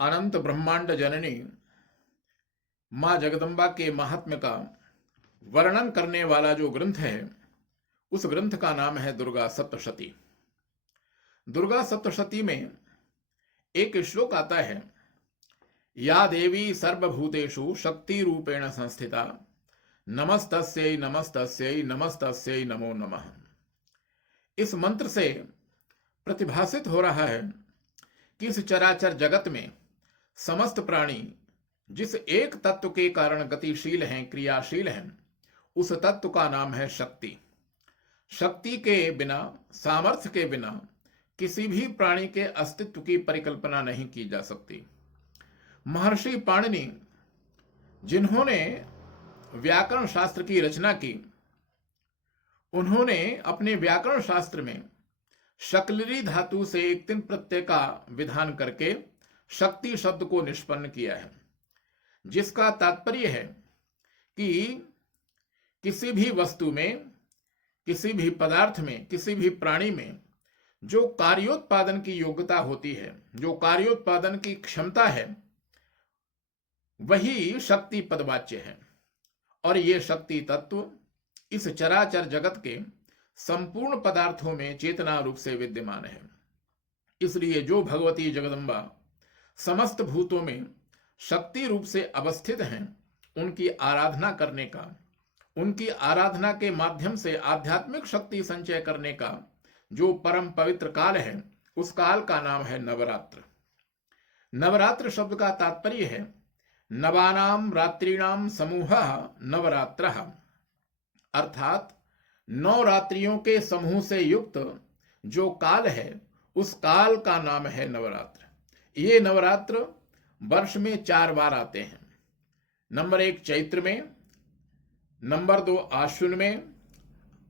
अनंत ब्रह्मांड जननी मां जगदम्बा के महात्म्य का वर्णन करने वाला जो ग्रंथ है, उस ग्रंथ का नाम है दुर्गा सप्तशती। दुर्गा सप्तशती में एक श्लोक आता है, या देवी सर्वभूतेषु शक्ति रूपेण संस्थिता नमस्तस्यै नमस्तस्यै नमस्तस्यै नमो नमः। इस मंत्र से प्रतिभासित हो रहा है कि इस चराचर जगत में समस्त प्राणी जिस एक तत्व के कारण गतिशील हैं, क्रियाशील हैं, उस तत्व का नाम है शक्ति। शक्ति के बिना, सामर्थ्य के बिना किसी भी प्राणी के अस्तित्व की परिकल्पना नहीं की जा सकती। महर्षि पाणिनि, जिन्होंने व्याकरण शास्त्र की रचना की, उन्होंने अपने व्याकरण शास्त्र में शकलरी धातु से एक तिन प्रत्यय का विधान करके शक्ति शब्द को निष्पन्न किया है, जिसका तात्पर्य है कि किसी भी वस्तु में, किसी भी पदार्थ में, किसी भी प्राणी में जो कार्योत्पादन की योग्यता होती है, जो कार्योत्पादन की क्षमता है, वही शक्ति पदवाच्य है। और ये शक्ति तत्व इस चराचर जगत के संपूर्ण पदार्थों में चेतना रूप से विद्यमान है। इसलिए जो भगवती जगदम्बा समस्त भूतों में शक्ति रूप से अवस्थित हैं, उनकी आराधना करने का, उनकी आराधना के माध्यम से आध्यात्मिक शक्ति संचय करने का जो परम पवित्र काल है, उस काल का नाम है नवरात्र। नवरात्र शब्द का तात्पर्य है नवानाम रात्रिणाम समूहः नवरात्रः, अर्थात 9 रात्रियों के समूह से युक्त जो काल है, उस काल का नाम है नवरात्र। ये नवरात्र वर्ष में 4 बार आते हैं। नंबर 1 चैत्र में, नंबर 2 आश्विन में,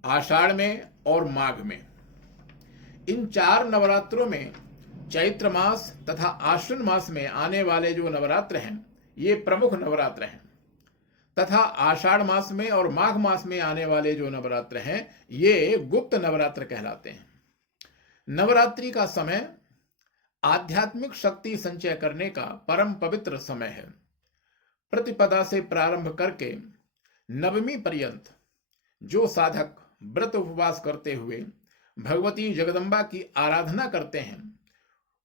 आषाढ़ में और माघ में। इन 4 नवरात्रों में चैत्र मास तथा आश्विन मास में आने वाले जो नवरात्र हैं, ये प्रमुख नवरात्र हैं, तथा आषाढ़ मास में और माघ मास में आने वाले जो नवरात्र हैं, ये गुप्त नवरात्र कहलाते हैं। नवरात्रि का समय आध्यात्मिक शक्ति संचय करने का परम पवित्र समय है। प्रतिपदा से प्रारंभ करके नवमी पर्यंत जो साधक व्रत उपवास करते हुए भगवती जगदम्बा की आराधना करते हैं,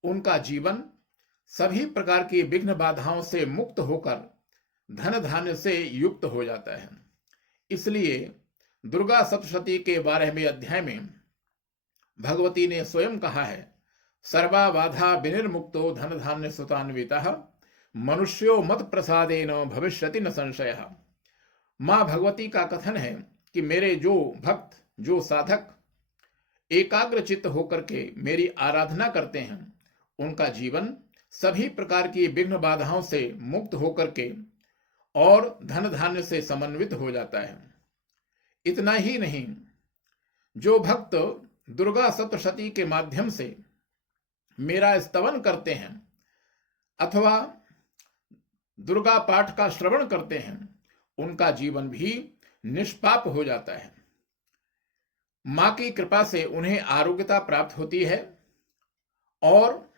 उनका जीवन सभी प्रकार की विघ्न बाधाओं से मुक्त होकर धन धान्य से युक्त हो जाता है। इसलिए दुर्गा सप्तशती के 12वें अध्याय में भगवती ने स्वयं कहा है, सर्वा बाधा विनिर्मुक्तो धन धान्य सुतान्वितः मनुष्यो मत प्रसादेन भविष्यति न संशयः। मां भगवती का कथन है कि मेरे जो भक्त, जो साधक एकाग्र चित्त होकर के मेरी आराधना करते हैं, उनका जीवन सभी प्रकार की विघ्न बाधाओं से मुक्त होकर के और धन धान्य से समन्वित हो जाता है। इतना ही नहीं, जो भक्त दुर्गा सप्तशती के माध्यम से मेरा स्तवन करते हैं अथवा दुर्गा पाठ का श्रवण करते हैं, उनका जीवन भी निष्पाप हो जाता है। मां की कृपा से उन्हें आरोग्यता प्राप्त होती है। और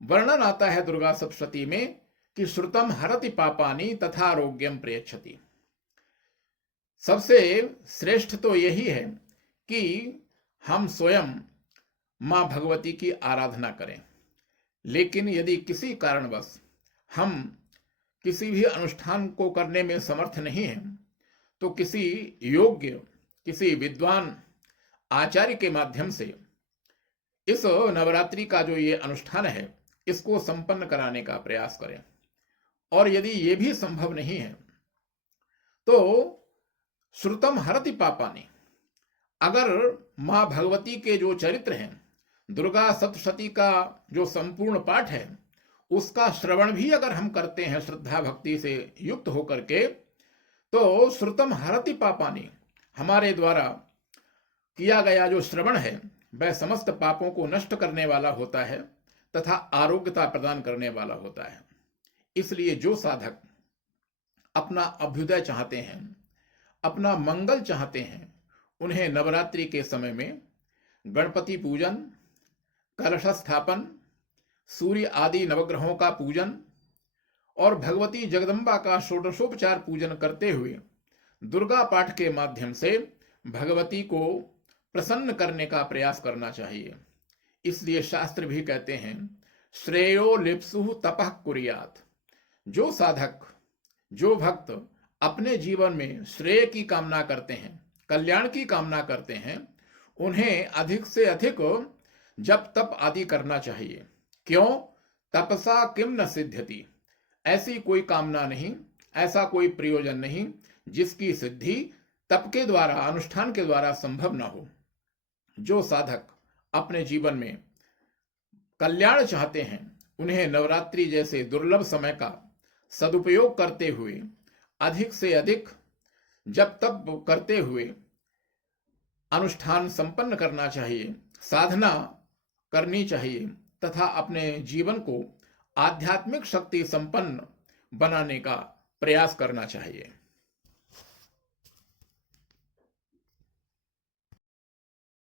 वर्णन आता है दुर्गा सप्तशती में कि श्रुतम हरति पापानि तथा आरोग्यम प्रयच्छति। सबसे श्रेष्ठ तो यही है कि हम स्वयं मां भगवती की आराधना करें। लेकिन यदि किसी कारणवश हम किसी भी अनुष्ठान को करने में समर्थ नहीं हैं, तो किसी योग्य, किसी विद्वान आचार्य के माध्यम से इस नवरात्रि का जो ये अनुष्ठान है, इसको संपन्न कराने का प्रयास करें। और यदि ये भी संभव नहीं है, तो श्रुतम हरति पापानि, अगर मां भगवती के जो चरित्र हैं, दुर्गा सप्तशती का जो संपूर्ण पाठ है, उसका श्रवण भी अगर हम करते हैं श्रद्धा भक्ति से युक्त होकर के, तो श्रुतम हरति पापानि, हमारे द्वारा किया गया जो श्रवण है, वह समस्त पापों को नष्ट करने वाला होता है तथा आरोग्यता प्रदान करने वाला होता है। इसलिए जो साधक अपना अभ्युदय चाहते हैं, अपना मंगल चाहते हैं, उन्हें नवरात्रि के समय में गणपति पूजन, कलश स्थापन, सूर्य आदि नवग्रहों का पूजन और भगवती जगदम्बा का षोडशोपचार पूजन करते हुए दुर्गा पाठ के माध्यम से भगवती को प्रसन्न करने का प्रयास करना चाहिए। इसलिए शास्त्र भी कहते हैं, श्रेयो लिप्सु तपः कुर्यात्। जो साधक, जो भक्त अपने जीवन में श्रेय की कामना करते हैं, कल्याण की कामना करते हैं, उन्हें अधिक से अधिक जप तप आदि करना चाहिए। क्यों? तपसा किम न सिद्ध्यति। ऐसी कोई कामना नहीं, ऐसा कोई प्रयोजन नहीं जिसकी सिद्धि तप के द्वारा, अनुष्ठान के द्वारा संभव ना हो। जो साधक अपने जीवन में कल्याण चाहते हैं, उन्हें नवरात्रि जैसे दुर्लभ समय का सदुपयोग करते हुए अधिक से अधिक जप तप करते हुए अनुष्ठान संपन्न करना चाहिए, साधना करनी चाहिए तथा अपने जीवन को आध्यात्मिक शक्ति संपन्न बनाने का प्रयास करना चाहिए।